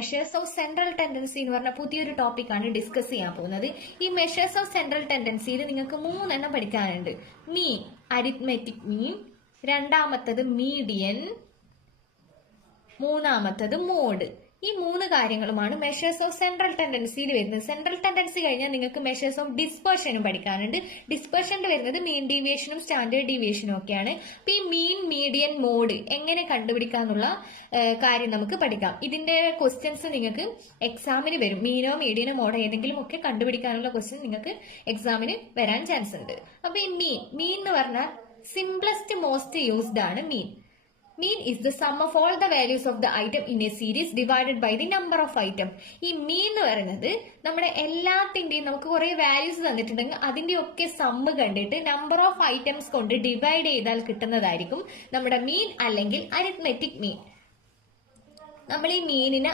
Measures of central tendency എന്ന് പറഞ്ഞ പുതിയൊരു ടോപ്പിക്കാണ് ഡിസ്കസ് ചെയ്യാൻ പോകുന്നത്. ഈ മെഷേഴ്സ് ഓഫ് സെൻട്രൽ ടെൻഡൻസിയിൽ നിങ്ങൾക്ക് 3 പഠിക്കാനുണ്ട്. മീൻ, അരിത്മെറ്റിക് മീൻ, രണ്ടാമത്തത് മീഡിയൻ, മൂന്നാമത്തത് മോഡ്. ഈ 3 കാര്യങ്ങളുമാണ് മെഷേഴ്സ് ഓഫ് സെൻട്രൽ ടെൻഡൻസിയിൽ വരുന്നത്. സെൻട്രൽ ടെൻഡൻസി കഴിഞ്ഞാൽ നിങ്ങൾക്ക് മെഷേഴ്സ് ഓഫ് ഡിസ്പെർഷനും പഠിക്കാനുണ്ട്. ഡിസ്പെർഷനിൽ വരുന്നത് മീൻ ഡീവിയേഷനും സ്റ്റാൻഡേർഡ് ഡീവിയേഷനും ഒക്കെയാണ്. അപ്പൊ ഈ മീൻ, മീഡിയൻ, മോഡ് എങ്ങനെ കണ്ടുപിടിക്കാന്നുള്ള കാര്യം നമുക്ക് പഠിക്കാം. ഇതിന്റെ ക്വസ്റ്റ്യൻസ് നിങ്ങൾക്ക് എക്സാമിന് വരും. മീനോ മീഡിയനോ മോഡോ ഏതെങ്കിലും ഒക്കെ കണ്ടുപിടിക്കാനുള്ള ക്വസ്റ്റ്യൻ നിങ്ങൾക്ക് എക്സാമിന് വരാൻ ചാൻസ് ഉണ്ട്. അപ്പൊ ഈ മീൻ എന്ന് പറഞ്ഞാൽ സിംപ്ലസ്റ്റ് മോസ്റ്റ് യൂസ്ഡ് ആണ് മീൻ. Mean is the sum of all the values of the item in a series divided by the number of item. ഈ മീൻ എന്ന് പറയുന്നത് നമ്മുടെ എല്ലാത്തിന്റെയും നമുക്ക് കുറെ വാല്യൂസ് തന്നിട്ടുണ്ടെങ്കിൽ അതിന്റെ ഒക്കെ സമ്മ് കണ്ടിട്ട് നമ്പർ ഓഫ് ഐറ്റംസ് കൊണ്ട് ഡിവൈഡ് ചെയ്താൽ കിട്ടുന്നതായിരിക്കും നമ്മുടെ മീൻ അല്ലെങ്കിൽ അരിത്മെറ്റിക് മീൻ. നമ്മൾ ഈ മീനിനെ